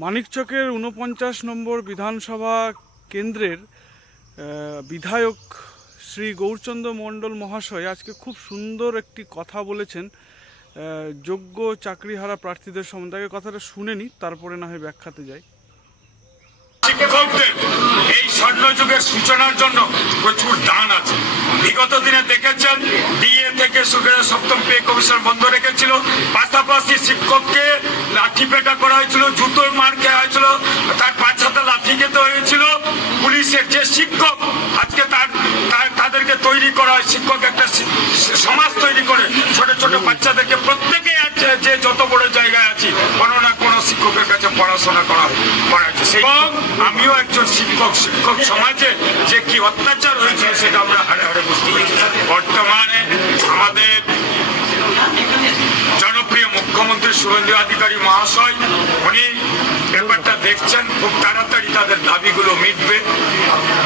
মানিকচকের ৪৯ নম্বর বিধানসভা কেন্দ্রের বিধায়ক শ্রী গৌরচন্দ্র মণ্ডল মহাশয় আজকে খুব সুন্দর একটি কথা বলেছেন যোগ্য চাকরিহারা প্রার্থীদের সম্বন্ধে। আগে কথাটা শুনে নি, তারপরে না হয় ব্যাখ্যাতে যাই। শিক্ষকদের এই স্বর্ণযুগের সূচনার জন্য প্রচুর দান আছে। বিগত দিনে দেখেছেন ডিএ থেকে সপ্তম পে কমিশন বন্ধ রেখেছিল, পাশাপাশি শিক্ষককে লাঠি পেটা করা হয়েছিল, জুতোর মার খেয়া হয়েছিল, তার পাঁচসাথে লাঠি খেতে হয়েছিল। পুলিশের যে শিক্ষক আজকে তাদেরকে তৈরি করা হয়, শিক্ষক একটা সমাজ তৈরি করে ছোট ছোট বাচ্চাদেরকে প্রত্যেকে আছে যে যত বড় জায়গায় আছি কোনো না কোনো শিক্ষকের কাছে পড়াশোনা করা হয়েছে। এবং আমিও একজন শিক্ষক সমাজে যে কি অত্যাচার হয়েছিল সেটা আমরা হাড়ে হাড়ে বুঝতে পেরেছি। বর্তমানে আমাদের জনপ্রিয় মুখ্যমন্ত্রী শুভেন্দু অধিকারী মহাশয় উনি ব্যাপারটা দেখছেন, খুব তাড়াতাড়ি তাদের দাবিগুলো মিটবে।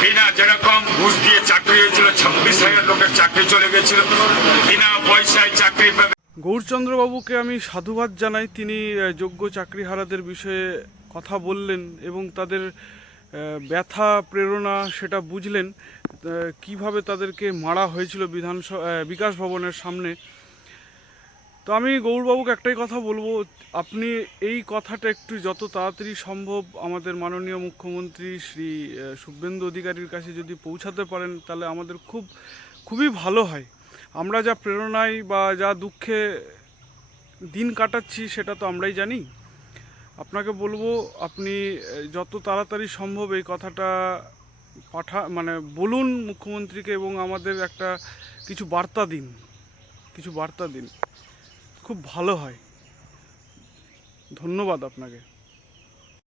বিনা যেরকম ঘুষ দিয়ে চাকরি হয়েছিল, 26,000 লোকের চাকরি চলে গেছিল, বিনা পয়সায় চাকরি পাবে। গৌরচন্দ্রবাবুকে আমি সাধুবাদ জানাই, তিনি যোগ্য চাকরিহারাদের বিষয়ে কথা বললেন এবং তাদের ব্যথা প্রেরণা সেটা বুঝলেন, কিভাবে তাদেরকে মারা হয়েছিল বিকাশ ভবনের সামনে। তো আমি গৌরবাবুকে একটাই কথা বলবো, আপনি এই কথাটা একটু যত তাড়াতাড়ি সম্ভব আমাদের মাননীয় মুখ্যমন্ত্রী শ্রী শুভেন্দু অধিকারীর কাছে যদি পৌঁছাতে পারেন তাহলে আমাদের খুবই ভালো হয়। আমরা যা প্রেরণায় বা যা দুঃখে দিন কাটাচ্ছি সেটা তো আমরাই জানি। আপনাকে বলবো আপনি যত তাড়াতাড়ি সম্ভব এই কথাটা বলুন মুখ্যমন্ত্রীকে এবং আমাদের একটা কিছু বার্তা দিন, খুব ভালো হয়। ধন্যবাদ আপনাকে।